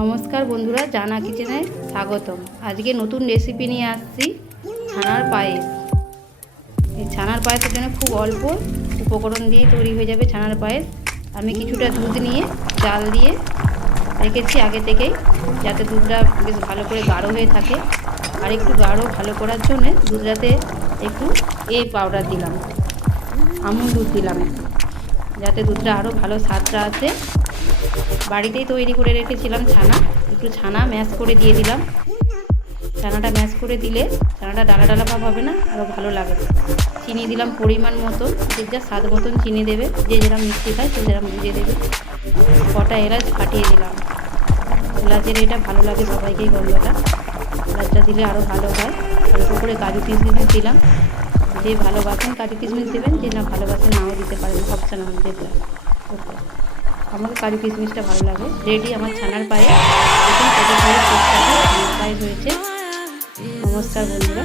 নমস্কার বন্ধুরা, জানা কিচেনে স্বাগতম। আজকে নতুন রেসিপি নিয়ে আসছি, ছানার পায়েস। এই ছানার পায়েসের জন্য খুব অল্প উপকরণ দিয়ে তৈরি হয়ে যাবে ছানার পায়েস। আমি কিছুটা দুধ নিয়ে জাল দিয়ে রেখেছি আগে থেকেই, যাতে দুধটা বেশ ভালো করে গাঢ় হয়ে থাকে। আর একটু গাঢ় ভালো করার জন্য দুধটাতে একটু পাউডার দিলাম, আমুল দুধ দিলাম, যাতে দুধটা আরও ভালো স্বাদটা আসে। বাড়িতেই তৈরি করে রেখেছিলাম ছানা, একটু ছানা ম্যাশ করে দিয়ে দিলাম। ছানাটা ম্যাশ করে দিলে ছানাটা ডালা ডালা ভাব হবে না, আরও ভালো লাগবে। চিনি দিলাম পরিমাণ মতন, যে যা স্বাদ মতন চিনি দেবে, যে যেরকম মিষ্টি খায় সে যেরকম বুঝিয়ে দেবে। কটা এলাচ ফাটিয়ে দিলাম, এলাচের এটা ভালো লাগে সবাইকেই, গন্ধটা এলাচটা দিলে আরও ভালো হয়। অল্প করে কাজু কিশমিশ দিলাম, যে ভালোবাসেন কাজু কিশমিশ দেবেন, যে না ভালোবাসেন নাও দিতে পারেন, অপশনাল যেটা। ওকে, আমার কাজু কিশমিশটা ভালো লাগে। রেডি আমার ছানার পায়েস। দেখুন কত সুন্দর ছানার পায়েস হয়েছে। নমস্কার বন্ধুরা।